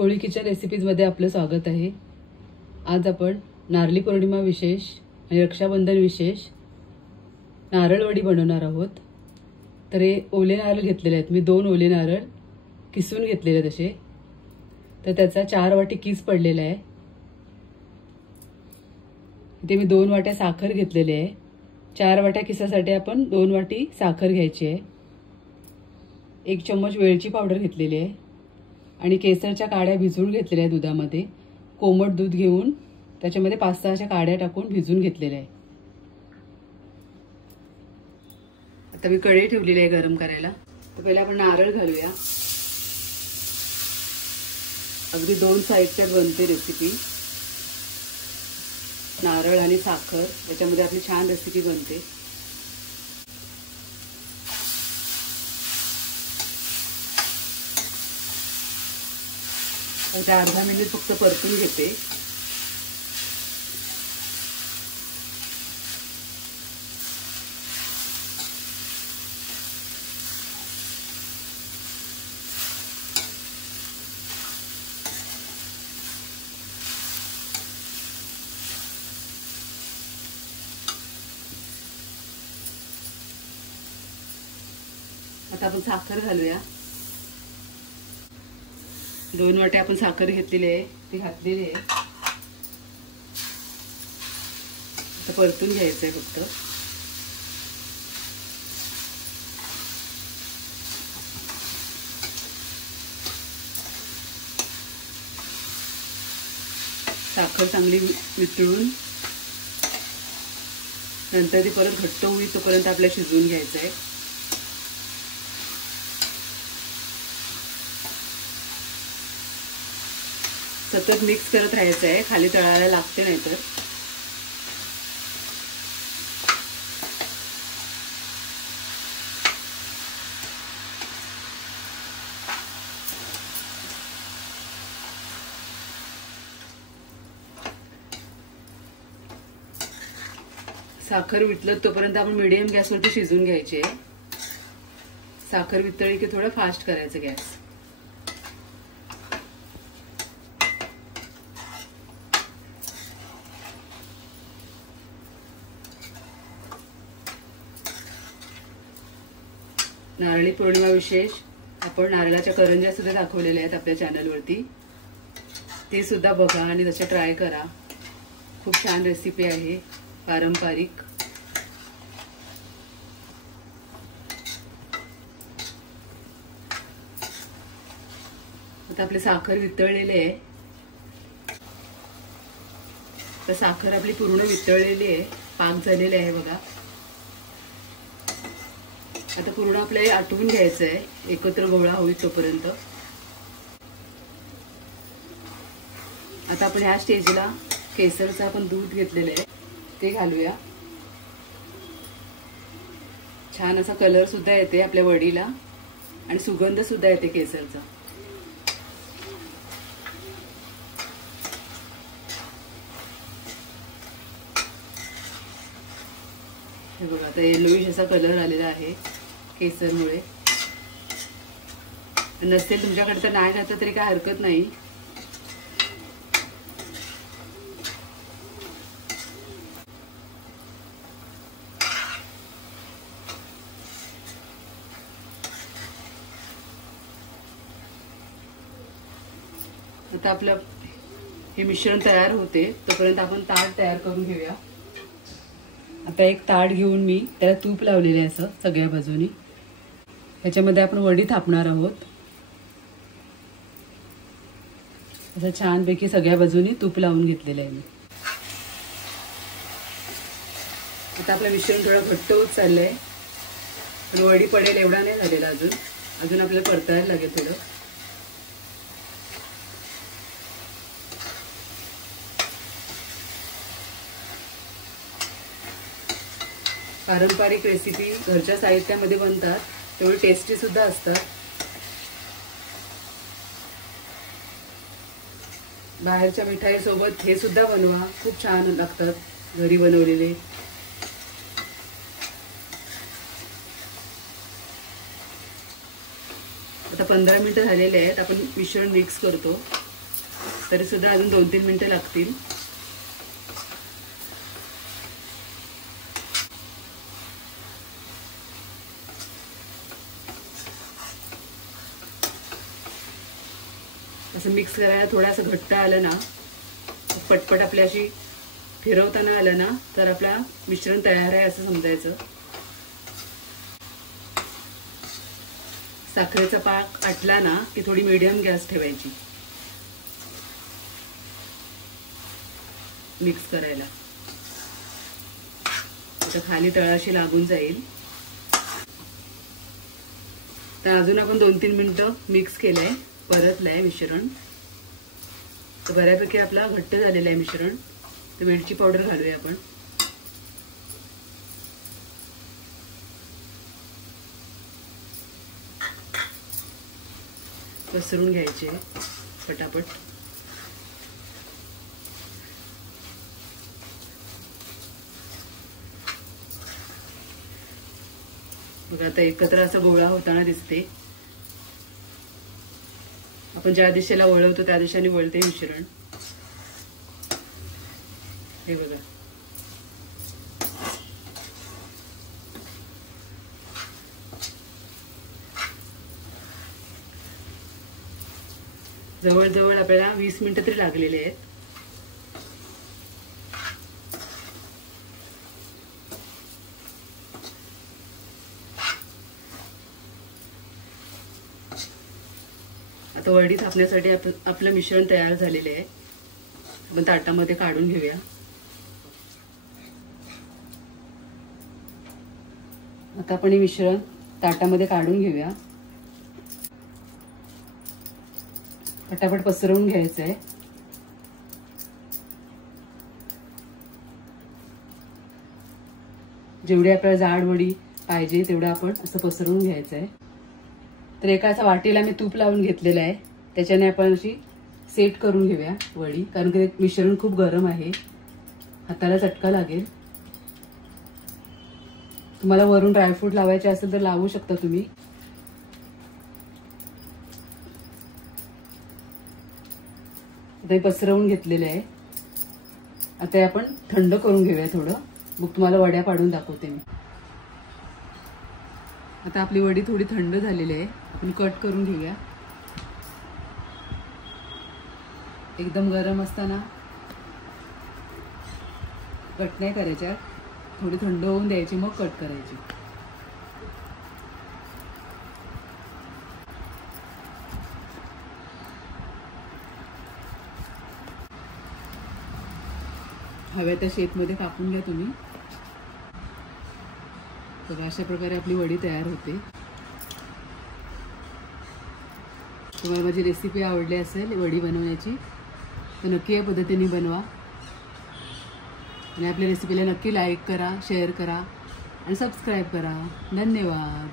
कोळी kitchen रेसिपीजमध्ये आपलं स्वागत आहे। आज आपण नारळी पौर्णिमा विशेष आणि रक्षाबंधन विशेष नारळ वडी बनवणार आहोत। तर हे ओले नारळ घेतलेले आहेत मी, 2 ओले नारळ किसून घेतलेले आहेत असे। तर त्याचा 4 वाटी किस पडलेला आहे। इथे मी 2 वाट्या साखर घेतलेली आहे। 4 वाट्या किसासाठी आपण 2 वाटी साखर घ्यायची आहे। 1 चम्मच वेलची पावडर घेतलेली आहे आणि केसरच्या काड्या भिजवून घेतलेल्या आहे दुधामध्ये। कोमट दूध घेऊन त्याच्यामध्ये 5-6 काड्या टाकून भिजवून घेतलेल्या आहे। आता मी कढई ठेवलेली आहे गरम करायला। तर पहिला आपण नारळ घालूया। अगदी 2 साइडच्या बनते रेसिपी। नारळ आणि साखर याच्यामध्ये आपली छान रेसिपी बनते। आता अर्धा मिनिट फक्त परतून घेते। आता आपण साखर घालूया। 2 वाट्या आपण साखर घेतलेली आहे, ती घातलेली आहे। आता परतून घ्यायचं आहे फक्त। साखर चांगली वितळून नंतर ती परत घट्ट होईल तोपर्यंत आपल्याला शिजवून घ्यायचं आहे। सतत मिक्स करत राहायचं आहे, खाली तळायला लागते नाहीतर। साखर वितळत तोपर्यंत आपण मीडियम गॅसवरती शिजवून घ्यायचे। साखर वितळली की थोडं फास्ट करायचं गॅस। नारळी पौर्णिमा विशेष आपण नारळाच्या करंज्या सुद्धा दाखवलेल्या आहेत आपल्या चॅनलवरती, ते सुद्धा बघा आणि तसे ट्राय करा। खूप छान रेसिपी आहे, पारंपरिक। आता आपली साखर वितळलेली आहे। तर साखर आपली पूर्ण वितळलेली आहे, पाक झालेले आहे बघा। आता पूर्ण आपल्याला आटवून घ्यायचं आहे, एकत्र गोळा होईल तोपर्यंत। आता आपण ह्या स्टेजला केसरचं आपण दूध घेतलेलं आहे ते घालूया। छान असा कलर सुद्धा येते आपल्या वडीला आणि सुगंध सुद्धा येते केसरचा। हे बघा आता येलोइश असा कलर आलेला आहे केसरमुळे। नसेल तुमच्याकडे तर नाही घातलं तरी काय हरकत नाही। आता आपलं हे मिश्रण तयार होते तोपर्यंत आपण ताट तयार करून घेऊया। आता एक ताट घेऊन मी त्याला तूप लावलेले आहे असं सगळ्या बाजूनी। ह्याच्यामध्ये आपण वडी थापणार आहोत। असं छानपैकी सगळ्या बाजूनी तूप लावून घेतलेलं आहे मी। आता आपलं मिश्रण थोडं घट्ट होत चाललंय, पण वडी पडेल एवढा नाही झालेला अजून आपल्याला परतायला लागेल थोडं। पारंपरिक रेसिपी घरच्या साहित्यामध्ये बनतात, तेवढी टेस्टी सुद्धा असतात। बाहेरच्या मिठाई सोबत हे सुद्धा बनवा, खूप छान लागतात घरी बनवलेले। आता 15 मिनिटं झालेले आहेत। आपण मिश्रण मिक्स करतो। तरी सुद्धा अजून 2-3 मिनिटं लागतील. असं मिक्स करायला थोडासा घट्ट आलं ना, पटपट आपल्या अशी फिरवताना आलं ना, तर आपला मिश्रण तयार आहे असं समजायचं. साखरेचा पाक आटला ना की थोडी मीडियम गॅस ठेवायची मिक्स करायला, आता खाली तळाशी लागून जाईल. तर अजून आपण 2-3 मिनिटं मिक्स केलंय, परतलंय मिश्रण. तर बऱ्यापैकी आपला घट्ट झालेला आहे मिश्रण. तर वेलची पावडर घालूया आपण. पसरून घ्यायचे पटापट. बघा आता एकत्र असा गोळा होताना दिसते. आपण ज्या दिशेला वळवतो त्या दिशेने वळते मिश्रण. हे बघा, जवळजवळ आपल्याला 20 मिनिटं तरी लागलेले आहेत. आता वडी थापण्यासाठी आपलं मिश्रण तयार झालेले आहे. आपण ताटामध्ये काढून घेऊया. आता आपण हे मिश्रण ताटामध्ये काढून घेऊया. पटापट पसरवून घ्यायचं आहे. जेवढी आपल्याला जाड वडी पाहिजे तेवढं आपण असं पसरवून घ्यायचं आहे. तर एका असा वाटीला मी तूप लावून घेतलेलं आहे, त्याच्याने आपण अशी सेट करून घेऊया वडी, कारण की मिश्रण खूप गरम आहे, हाताला चटका लागेल. तुम्हाला वरून ड्रायफ्रूट लावायचे असेल तर लावू शकता तुम्ही. आता पसरवून घेतलेले आहे. आता आपण थंड करून घेऊया थोडं, मग तुम्हाला वड्या पाडून दाखवते मी. आता आपली वडी थोडी थंड झालेली आहे, आपण कट करून घेऊया. एकदम गरम असताना कट नाही करायच्या, थोडी थंड होऊन द्यायची मग कट करायची. हव्या त्या शेपमध्ये कापून घ्या तुम्ही. तर अशा प्रकारे आपली वडी तयार होते. तुम्हाला माझी रेसिपी आवडली असेल वडी बनवण्याची तर नक्की या पद्धतीने बनवा आणि आपल्या रेसिपीला नक्की लाईक करा, शेअर करा आणि सबस्क्राईब करा. धन्यवाद.